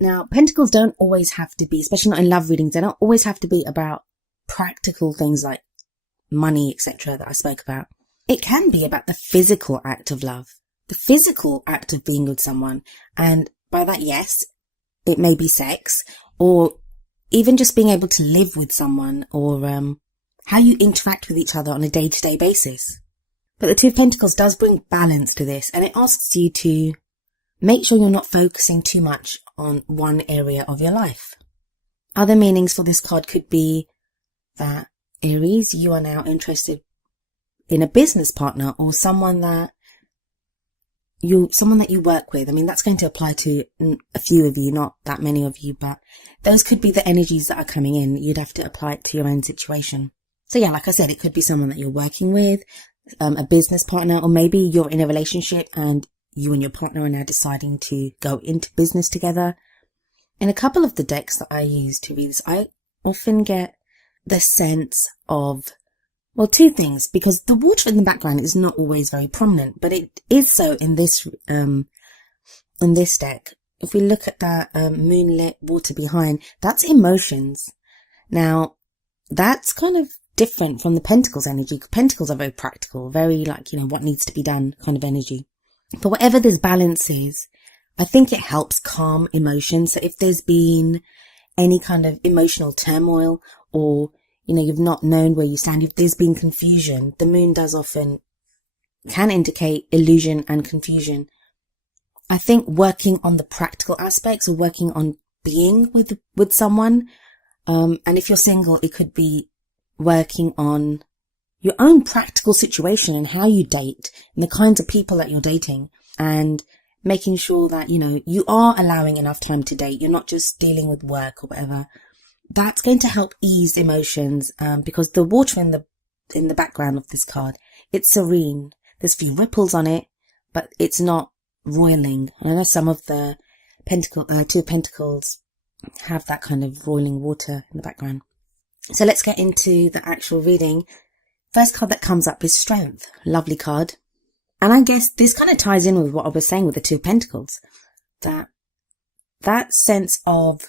Now, pentacles don't always have to be, especially not in love readings, they don't always have to be about practical things like money, etc. that I spoke about. It can be about the physical act of love, the physical act of being with someone. And by that, yes, it may be sex, or even just being able to live with someone, or how you interact with each other on a day-to-day basis. But the Two of Pentacles does bring balance to this, and it asks you to make sure you're not focusing too much on one area of your life. Other meanings for this card could be that, Aries, you are now interested in a business partner or someone that you work with. I mean, that's going to apply to a few of you, not that many of you, but those could be the energies that are coming in. You'd have to apply it to your own situation. So yeah, like I said, it could be someone that you're working with, a business partner, or maybe you're in a relationship and you and your partner are now deciding to go into business together. In a couple of the decks that I use to read this, I often get the sense of, well, two things, because the water in the background is not always very prominent, but it is so in this deck. If we look at that moonlit water behind, that's emotions. Now, that's kind of different from the Pentacles energy. Pentacles are very practical, very like, what needs to be done kind of energy. But whatever this balance is, I think it helps calm emotions. So if there's been any kind of emotional turmoil, or, you've not known where you stand, if there's been confusion, the moon can indicate illusion and confusion. I think working on the practical aspects, or working on being with someone, and if you're single, it could be working on your own practical situation and how you date and the kinds of people that you're dating, and making sure that, you are allowing enough time to date. You're not just dealing with work or whatever. That's going to help ease emotions, because the water in the background of this card, it's serene. There's a few ripples on it, but it's not roiling. I know some of the Two of Pentacles have that kind of roiling water in the background. So let's get into the actual reading. First card that comes up is Strength. Lovely card. And I guess this kind of ties in with what I was saying with the Two of Pentacles. That sense of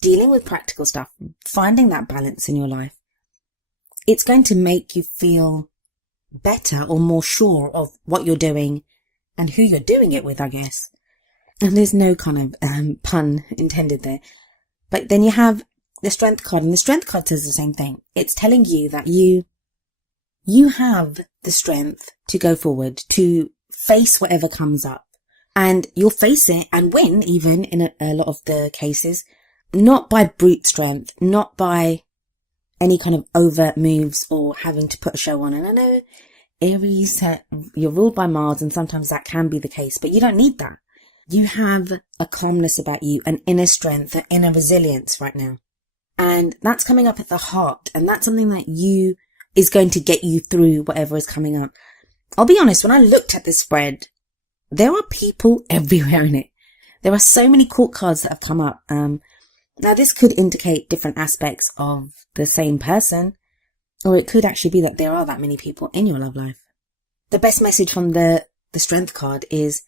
dealing with practical stuff, finding that balance in your life. It's going to make you feel better or more sure of what you're doing and who you're doing it with, I guess. And there's no kind of pun intended there. But then you have the Strength card, and the Strength card says the same thing. It's telling you that you have the strength to go forward, to face whatever comes up, and you'll face it and win, even in a lot of the cases, not by brute strength, not by any kind of overt moves or having to put a show on. And I know, Aries, you're ruled by Mars, and sometimes that can be the case, but you don't need that. You have a calmness about you, an inner strength, an inner resilience right now. And that's coming up at the heart. And that's something that is going to get you through whatever is coming up. I'll be honest, when I looked at this spread, there are people everywhere in it. There are so many court cards that have come up. Now, this could indicate different aspects of the same person, or it could actually be that there are that many people in your love life. The best message from the Strength card is,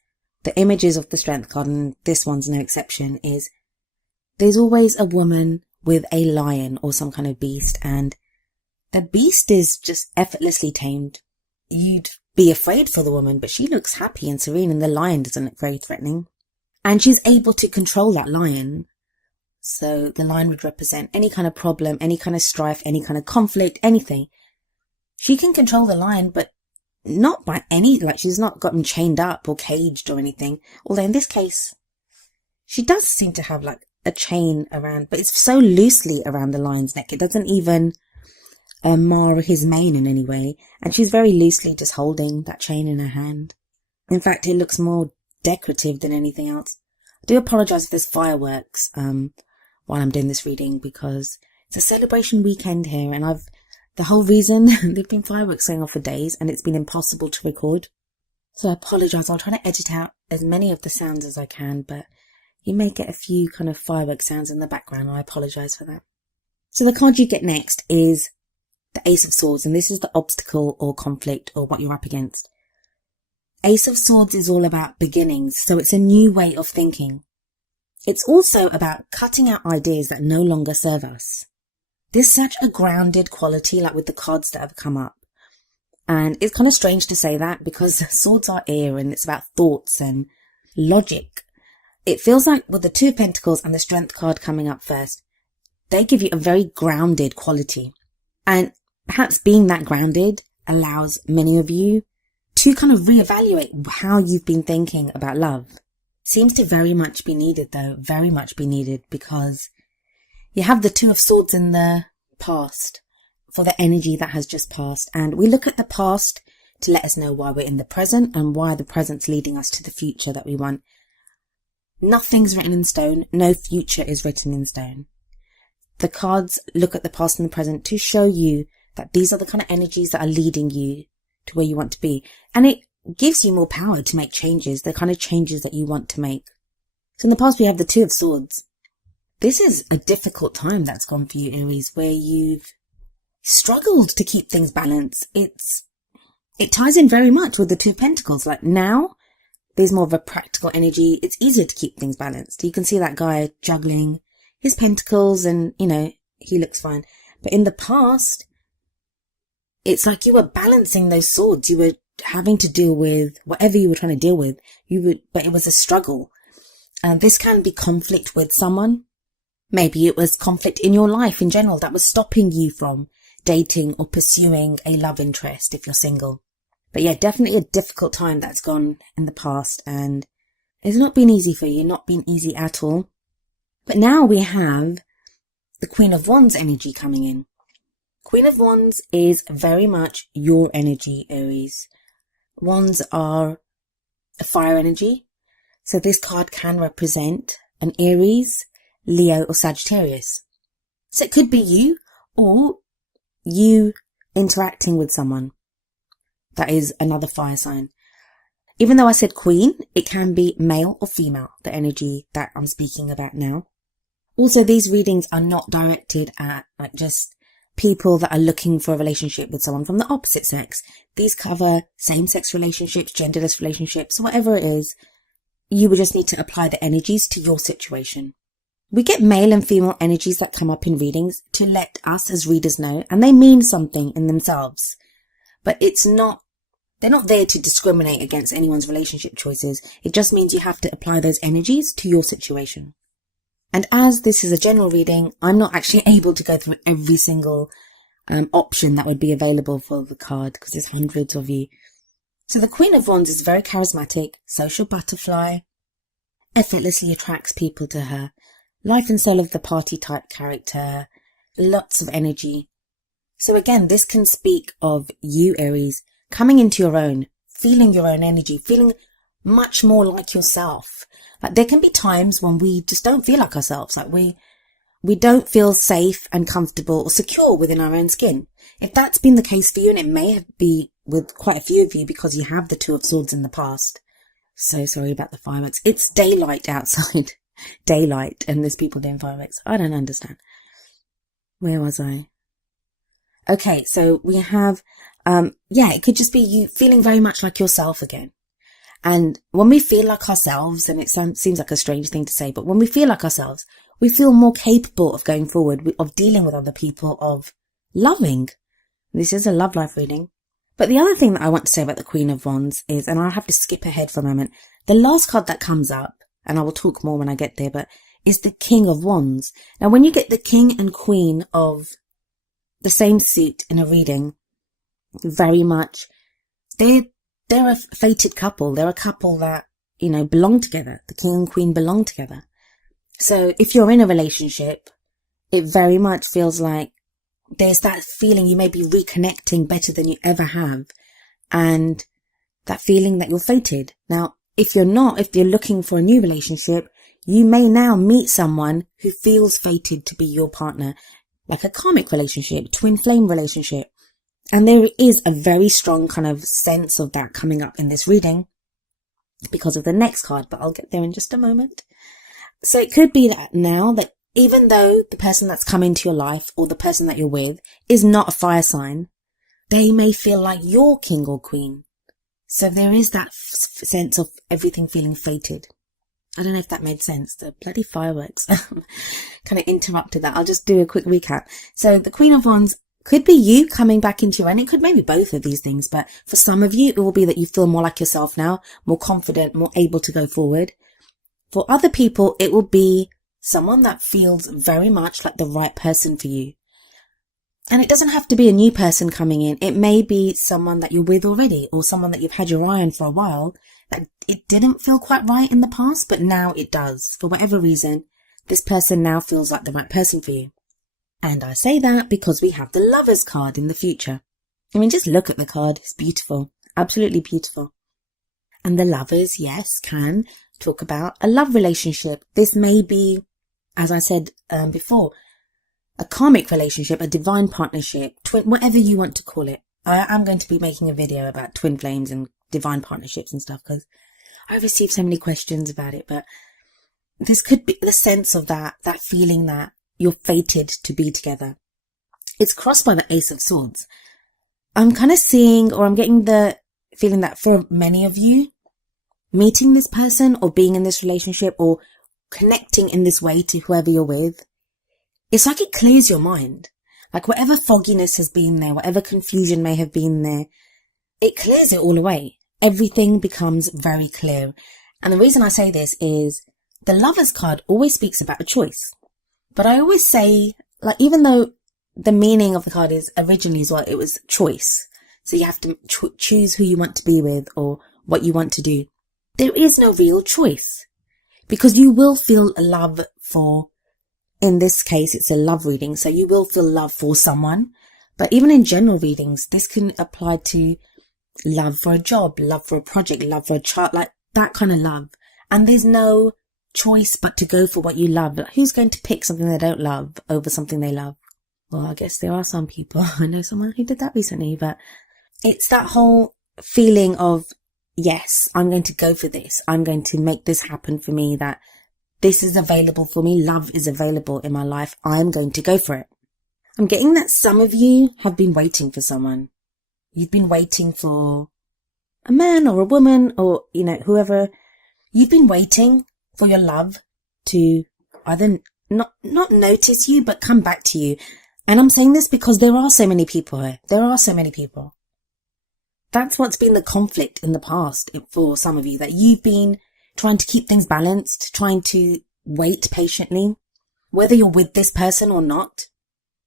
the images of the Strength card, and this one's no exception, is there's always a woman with a lion or some kind of beast, and the beast is just effortlessly tamed. You'd be afraid for the woman, but she looks happy and serene, and the lion doesn't look very threatening. And she's able to control that lion. So the lion would represent any kind of problem, any kind of strife, any kind of conflict, anything. She can control the lion, but not by she's not got him chained up or caged or anything. Although in this case, she does seem to have like a chain around, but it's so loosely around the lion's neck. It doesn't even mar his mane in any way. And she's very loosely just holding that chain in her hand. In fact, it looks more decorative than anything else. I do apologize if there's fireworks while I'm doing this reading, because it's a celebration weekend here, and the whole reason there've been fireworks going off for days, and it's been impossible to record. So I apologize. I'll try to edit out as many of the sounds as I can, but you may get a few kind of firework sounds in the background, and I apologize for that. So the card you get next is the Ace of Swords, and this is the obstacle or conflict or what you're up against. Ace of Swords is all about beginnings, so it's a new way of thinking. It's also about cutting out ideas that no longer serve us. There's such a grounded quality, like with the cards that have come up. And it's kind of strange to say that because swords are air and it's about thoughts and logic. It feels like with the Two of Pentacles and the Strength card coming up first, they give you a very grounded quality. And perhaps being that grounded allows many of you to kind of reevaluate how you've been thinking about love. Seems to very much be needed though, very much be needed, because you have the Two of Swords in the past for the energy that has just passed. And we look at the past to let us know why we're in the present and why the present's leading us to the future that we want. Nothing's written in stone. No future is written in stone. The cards look at the past and the present to show you that these are the kind of energies that are leading you to where you want to be. And it gives you more power to make changes, the kind of changes that you want to make. So in the past, we have the Two of Swords. This is a difficult time that's gone for you, Aries, where you've struggled to keep things balanced. It ties in very much with the Two of Pentacles. Like now, there's more of a practical energy. It's easier to keep things balanced. You can see that guy juggling his pentacles and, he looks fine. But in the past, it's like you were balancing those swords. You were having to deal with whatever you were trying to deal with. But it was a struggle. And this can be conflict with someone. Maybe it was conflict in your life in general that was stopping you from dating or pursuing a love interest if you're single. But yeah, definitely a difficult time that's gone in the past, and it's not been easy for you, not been easy at all. But now we have the Queen of Wands energy coming in. Queen of Wands is very much your energy, Aries. Wands are a fire energy. So this card can represent an Aries, Leo or Sagittarius. So it could be you or you interacting with someone that is another fire sign. Even though I said queen, it can be male or female, the energy that I'm speaking about now. Also, these readings are not directed at just people that are looking for a relationship with someone from the opposite sex. These cover same-sex relationships, genderless relationships, whatever it is. You would just need to apply the energies to your situation. We get male and female energies that come up in readings to let us as readers know, and they mean something in themselves. But they're not there to discriminate against anyone's relationship choices. It just means you have to apply those energies to your situation. And as this is a general reading, I'm not actually able to go through every single option that would be available for the card because there's hundreds of you. So the Queen of Wands is very charismatic, social butterfly, effortlessly attracts people to her, life and soul of the party type character, lots of energy. So again, this can speak of you, Aries, coming into your own, feeling your own energy, feeling much more like yourself. Like there can be times when we just don't feel like ourselves. Like we don't feel safe and comfortable or secure within our own skin. If that's been the case for you, and it may have been with quite a few of you because you have the Two of Swords in the past. So sorry about the fireworks. It's daylight outside. Daylight, and there's people doing fireworks. I don't understand. Where was I? Okay, so we have, it could just be you feeling very much like yourself again. And when we feel like ourselves, and it seems like a strange thing to say, but when we feel like ourselves, we feel more capable of going forward, of dealing with other people, of loving. This is a love life reading. But the other thing that I want to say about the Queen of Wands is, and I'll have to skip ahead for a moment, the last card that comes up, and I will talk more when I get there, but is the King of Wands. Now, when you get the King and Queen of the same suit in a reading, very much, they're a fated couple. They're a couple that, belong together. The King and Queen belong together. So if you're in a relationship, it very much feels like there's that feeling you may be reconnecting better than you ever have. And that feeling that you're fated. Now, if you're looking for a new relationship, you may now meet someone who feels fated to be your partner, like a karmic relationship, twin flame relationship. And there is a very strong kind of sense of that coming up in this reading because of the next card, but I'll get there in just a moment. So it could be that now that even though the person that's come into your life or the person that you're with is not a fire sign, they may feel like you're king or queen. So there is that sense of everything feeling fated. I don't know if that made sense. The bloody fireworks kind of interrupted that. I'll just do a quick recap. So the Queen of Wands could be you coming back into your own. It could maybe both of these things, but for some of you, it will be that you feel more like yourself now, more confident, more able to go forward. For other people, it will be someone that feels very much like the right person for you. And it doesn't have to be a new person coming in. It may be someone that you're with already, or someone that you've had your eye on for a while, that it didn't feel quite right in the past, but now it does. For whatever reason, this person now feels like the right person for you. And I say that because we have the Lovers card in the future. I mean, just look at the card. It's beautiful. Absolutely beautiful. And the Lovers, yes, can talk about a love relationship. This may be, as I said before, a karmic relationship, a divine partnership, whatever you want to call it. I am going to be making a video about twin flames and divine partnerships and stuff, because I received so many questions about it. But this could be the sense of that feeling that you're fated to be together. It's crossed by the Ace of Swords. I'm kind of seeing, or I'm getting the feeling that for many of you, meeting this person or being in this relationship or connecting in this way to whoever you're with, it's like it clears your mind. Like whatever fogginess has been there, whatever confusion may have been there, it clears it all away. Everything becomes very clear. And the reason I say this is the Lovers card always speaks about a choice. But I always say, like, even though the meaning of the card is originally as well, it was choice. So you have to choose who you want to be with or what you want to do. There is no real choice, because you will feel love for, in this case, it's a love reading. So you will feel love for someone. But even in general readings, this can apply to love for a job, love for a project, love for a child, like that kind of love. And there's no choice but to go for what you love. Like, who's going to pick something they don't love over something they love? Well, I guess there are some people. I know someone who did that recently, but it's that whole feeling of, yes, I'm going to go for this. I'm going to make this happen for me, that this is available for me. Love is available in my life. I'm going to go for it. I'm getting that some of you have been waiting for someone. You've been waiting for a man or a woman or, you know, whoever. You've been waiting for your love to either not notice you, but come back to you. And I'm saying this because there are so many people here. There are so many people. That's what's been the conflict in the past for some of you, that you've been trying to keep things balanced, trying to wait patiently, whether you're with this person or not.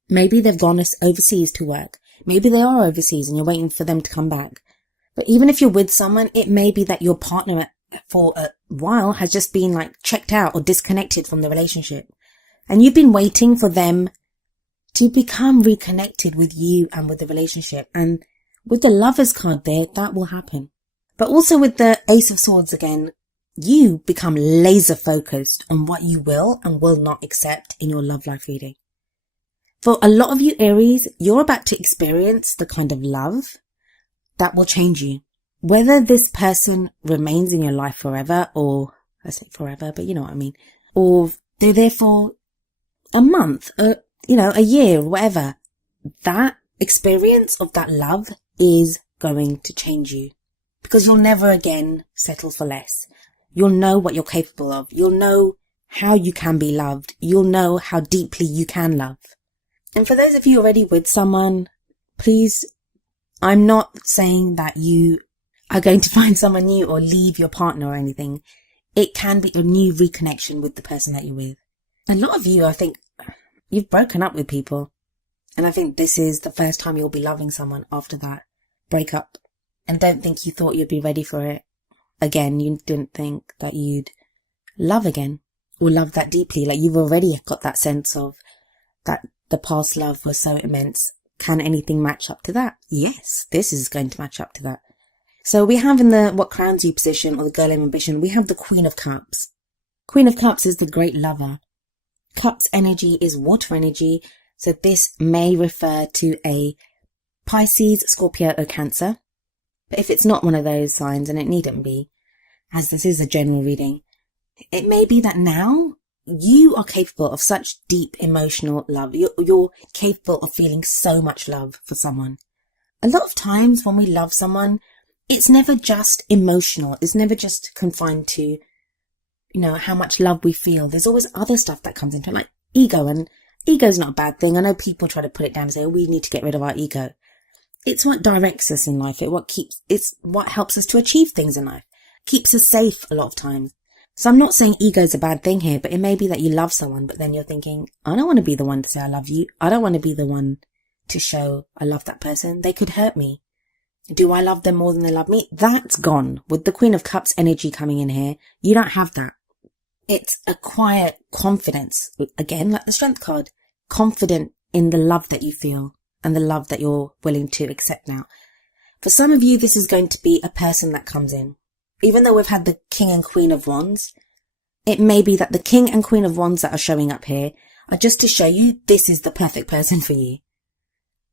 Maybe they've gone overseas to work. Maybe they are overseas and you're waiting for them to come back. But even if you're with someone, it may be that your partner for a while has just been like checked out or disconnected from the relationship. And you've been waiting for them to become reconnected with you and with the relationship. And with the Lovers card there, that will happen. But also with the Ace of Swords again, you become laser focused on what you will and will not accept in your love life reading. For a lot of you Aries, you're about to experience the kind of love that will change you. Whether this person remains in your life forever, or I say forever, but you know what I mean, or they're there for a month, a year, whatever, that experience of that love is going to change you, because you'll never again settle for less. You'll know what you're capable of. You'll know how you can be loved. You'll know how deeply you can love. And for those of you already with someone, please, I'm not saying that you are going to find someone new or leave your partner or anything. It can be a new reconnection with the person that you're with. A lot of you, I think, you've broken up with people. And I think this is the first time you'll be loving someone after that breakup. And don't think you thought you'd be ready for it again. You didn't think that you'd love again or love that deeply. Like, you've already got that sense of that the past love was so immense. Can anything match up to that? Yes, this is going to match up to that. So we have in the what crowns you position, or the girl of ambition, we have the Queen of Cups. Queen of Cups is the great lover. Cups energy is water energy. So this may refer to a Pisces, Scorpio or Cancer. But if it's not one of those signs, and it needn't be, as this is a general reading, it may be that now you are capable of such deep emotional love. You're capable of feeling so much love for someone. A lot of times when we love someone, it's never just emotional. It's never just confined to how much love we feel. There's always other stuff that comes into it, like ego. And ego's not a bad thing. I know people try to put it down and say, oh, we need to get rid of our ego. It's what directs us in life. It's what helps us to achieve things in life. Keeps us safe a lot of times. So I'm not saying ego's a bad thing here, but it may be that you love someone, but then you're thinking, I don't want to be the one to say I love you. I don't want to be the one to show I love that person. They could hurt me. Do I love them more than they love me? That's gone. With the Queen of Cups energy coming in here, you don't have that. It's a quiet confidence. Again, like the Strength card. Confident in the love that you feel and the love that you're willing to accept now. For some of you, this is going to be a person that comes in. Even though we've had the King and Queen of Wands, it may be that the King and Queen of Wands that are showing up here are just to show you this is the perfect person for you.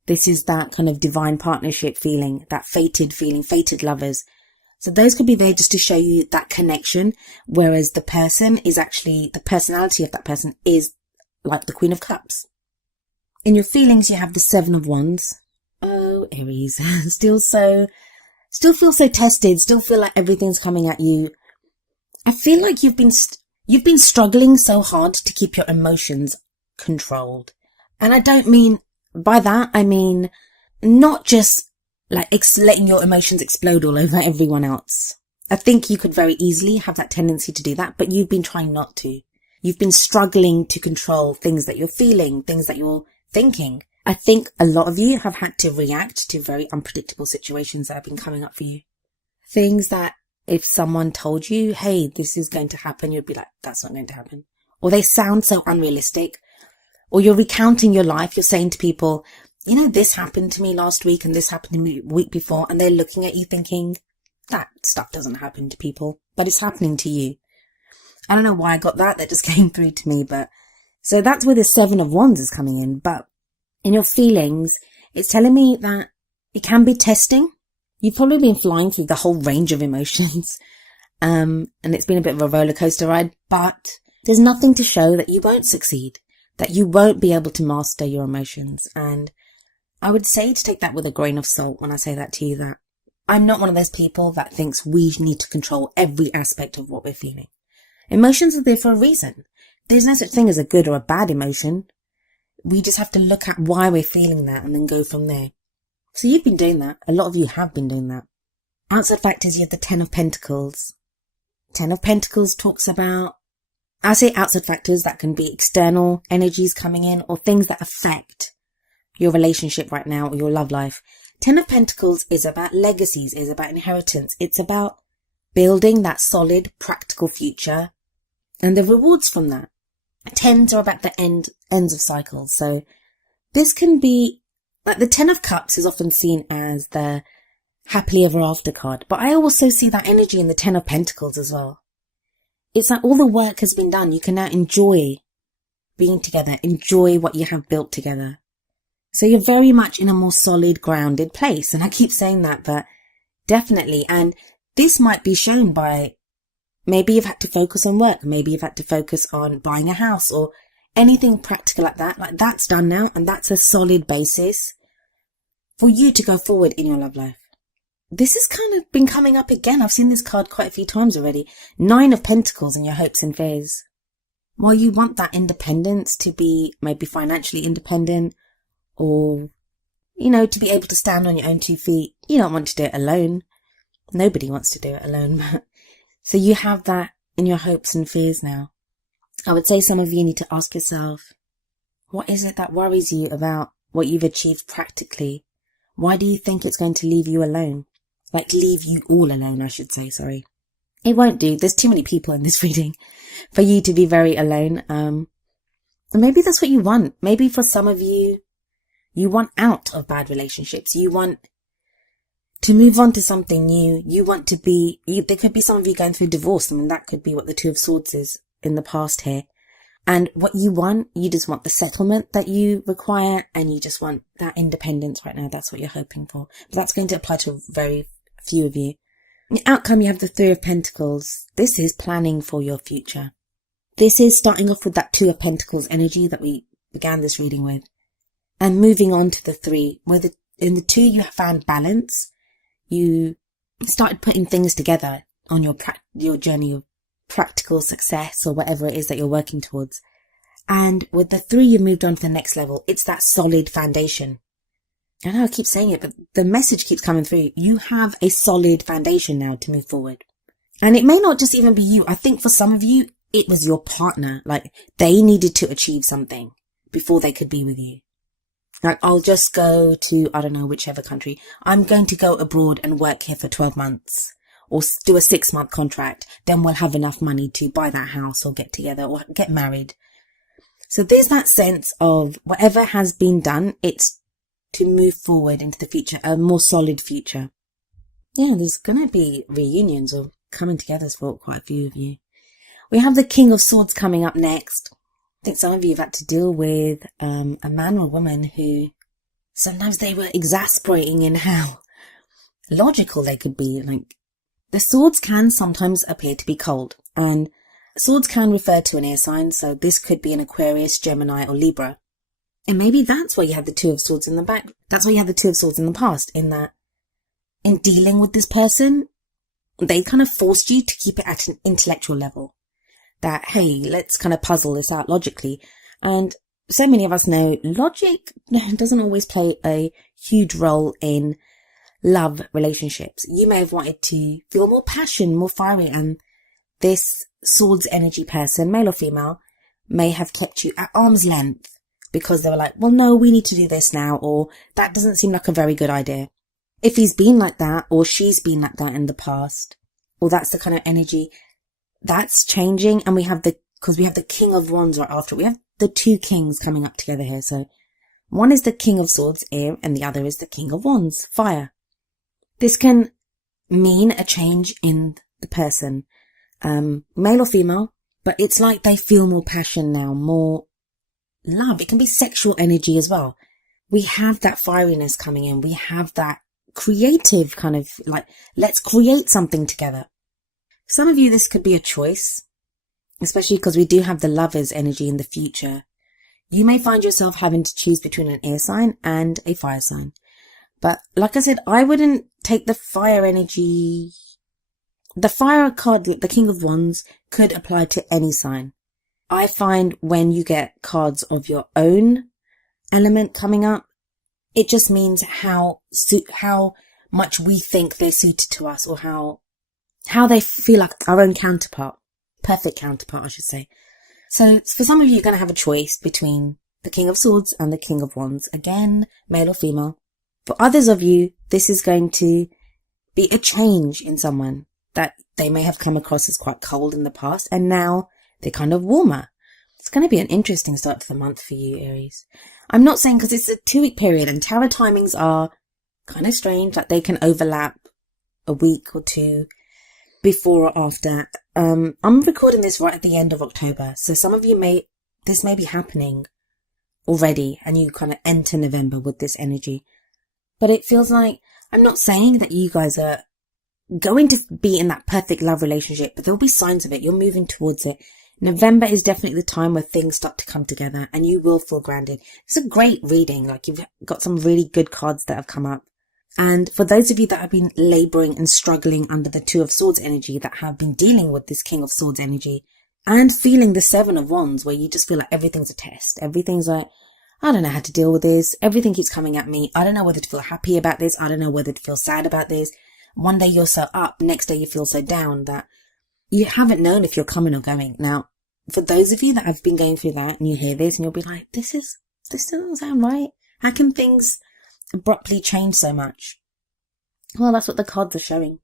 This is that kind of divine partnership feeling, that fated feeling, fated lovers. So those could be there just to show you that connection, whereas the person is actually, the personality of that person is like the Queen of Cups. In your feelings, you have the Seven of Wands. Oh, Aries, still feel so tested, still feel like everything's coming at you. I feel like you've been struggling so hard to keep your emotions controlled. And I don't mean, by that, I mean, not just like letting your emotions explode all over everyone else. I think you could very easily have that tendency to do that, but you've been trying not to. You've been struggling to control things that you're feeling, things that you're thinking. I think a lot of you have had to react to very unpredictable situations that have been coming up for you. Things that if someone told you, hey, this is going to happen, you'd be like, that's not going to happen. Or they sound so unrealistic. Or you're recounting your life. You're saying to people, this happened to me last week and this happened to me the week before. And they're looking at you thinking, that stuff doesn't happen to people, but it's happening to you. I don't know why I got that. That just came through to me. But so that's where the Seven of Wands is coming in. But in your feelings, it's telling me that it can be testing. You've probably been flying through the whole range of emotions. And it's been a bit of a roller coaster ride, but there's nothing to show that you won't succeed, that you won't be able to master your emotions. And I would say to take that with a grain of salt when I say that to you, that I'm not one of those people that thinks we need to control every aspect of what we're feeling. Emotions are there for a reason. There's no such thing as a good or a bad emotion. We just have to look at why we're feeling that and then go from there. So you've been doing that. A lot of you have been doing that. Outside factors, you have the Ten of Pentacles. Ten of Pentacles talks about, I say outside factors, that can be external energies coming in or things that affect your relationship right now or your love life. Ten of Pentacles is about legacies, is about inheritance. It's about building that solid, practical future and the rewards from that. Tens are about the ends of cycles. So this can be, like the Ten of Cups is often seen as the happily ever after card, but I also see that energy in the Ten of Pentacles as well. It's like all the work has been done. You can now enjoy being together, enjoy what you have built together. So you're very much in a more solid, grounded place. And I keep saying that, but definitely. And this might be shown by maybe you've had to focus on work. Maybe you've had to focus on buying a house or anything practical like that. Like that's done now. And that's a solid basis for you to go forward in your love life. This has kind of been coming up again. I've seen this card quite a few times already. Nine of Pentacles and your hopes and fears. While you want that independence to be maybe financially independent or, to be able to stand on your own 2 feet, you don't want to do it alone. Nobody wants to do it alone. So you have that in your hopes and fears now. I would say some of you need to ask yourself, what is it that worries you about what you've achieved practically? Why do you think it's going to leave you alone? Like leave you all alone, I should say, sorry. It won't do. There's too many people in this reading for you to be very alone. And maybe that's what you want. Maybe for some of you, you want out of bad relationships. You want to move on to something new. You want to be, there could be some of you going through divorce. I mean, that could be what the Two of Swords is in the past here. And what you want, you just want the settlement that you require and you just want that independence right now. That's what you're hoping for. But that's going to apply to very few of you. In the outcome, you have the Three of Pentacles. This is planning for your future. This is starting off with that Two of Pentacles energy that we began this reading with. And moving on to the Three, where in the Two you have found balance. You started putting things together on your journey of practical success or whatever it is that you're working towards. And with the 3, you've moved on to the next level. It's that solid foundation. I know I keep saying it, but the message keeps coming through. You have a solid foundation now to move forward. And it may not just even be you. I think for some of you, it was your partner. Like, they needed to achieve something before they could be with you. Like, I'll just go to, I don't know, whichever country. I'm going to go abroad and work here for 12 months or do a 6-month contract. Then we'll have enough money to buy that house or get together or get married. So there's that sense of whatever has been done, it's to move forward into the future, a more solid future. Yeah, there's going to be reunions or coming together for quite a few of you. We have the King of Swords coming up next. I think some of you have had to deal with a man or a woman who sometimes they were exasperating in how logical they could be. Like, the swords can sometimes appear to be cold, and swords can refer to an air sign, so this could be an Aquarius, Gemini or Libra. And maybe that's why you had the 2 of Swords in the back. That's why you had the 2 of Swords in the past, in that in dealing with this person, they kind of forced you to keep it at an intellectual level. That, hey, let's kind of puzzle this out logically. And so many of us know logic doesn't always play a huge role in love relationships. You may have wanted to feel more passion, more fiery, and this swords energy person, male or female, may have kept you at arm's length because they were like, well, no, we need to do this now, or that doesn't seem like a very good idea. If he's been like that, or she's been like that in the past, or that's the kind of energy that's changing. And because we have the King of Wands right after, we have the 2 kings coming up together here. So one is the King of Swords, air, and the other is the King of Wands, fire. This can mean a change in the person, male or female, but it's like they feel more passion now, more love. It can be sexual energy as well. We have that fieriness coming in. We have that creative kind of like, let's create something together. Some of you, this could be a choice, especially because we do have the Lovers energy in the future. You may find yourself having to choose between an air sign and a fire sign. But like I said, I wouldn't take the fire energy. The fire card, the King of Wands, could apply to any sign. I find when you get cards of your own element coming up, it just means how much we think they're suited to us, or how they feel like our own counterpart. Perfect counterpart, I should say. So for some of you, you're going to have a choice between the King of Swords and the King of Wands. Again, male or female. For others of you, this is going to be a change in someone that they may have come across as quite cold in the past, and now they're kind of warmer. It's going to be an interesting start to the month for you, Aries. I'm not saying because it's a 2-week period, and tarot timings are kind of strange, like they can overlap a week or 2 before or after. I'm recording this right at the end of October, so some of you this may be happening already, and you kind of enter November with this energy. But it feels like, I'm not saying that you guys are going to be in that perfect love relationship, but there'll be signs of it. You're moving towards it. November is definitely the time where things start to come together and you will feel grounded. It's a great reading. Like, you've got some really good cards that have come up. And for those of you that have been laboring and struggling under the 2 of Swords energy, that have been dealing with this King of Swords energy and feeling the 7 of Wands, where you just feel like everything's a test. Everything's like, I don't know how to deal with this. Everything keeps coming at me. I don't know whether to feel happy about this. I don't know whether to feel sad about this. One day you're so up, next day you feel so down that you haven't known if you're coming or going. Now, for those of you that have been going through that and you hear this and you'll be like, this doesn't sound right. How can things abruptly change so much? Well, that's what the cards are showing.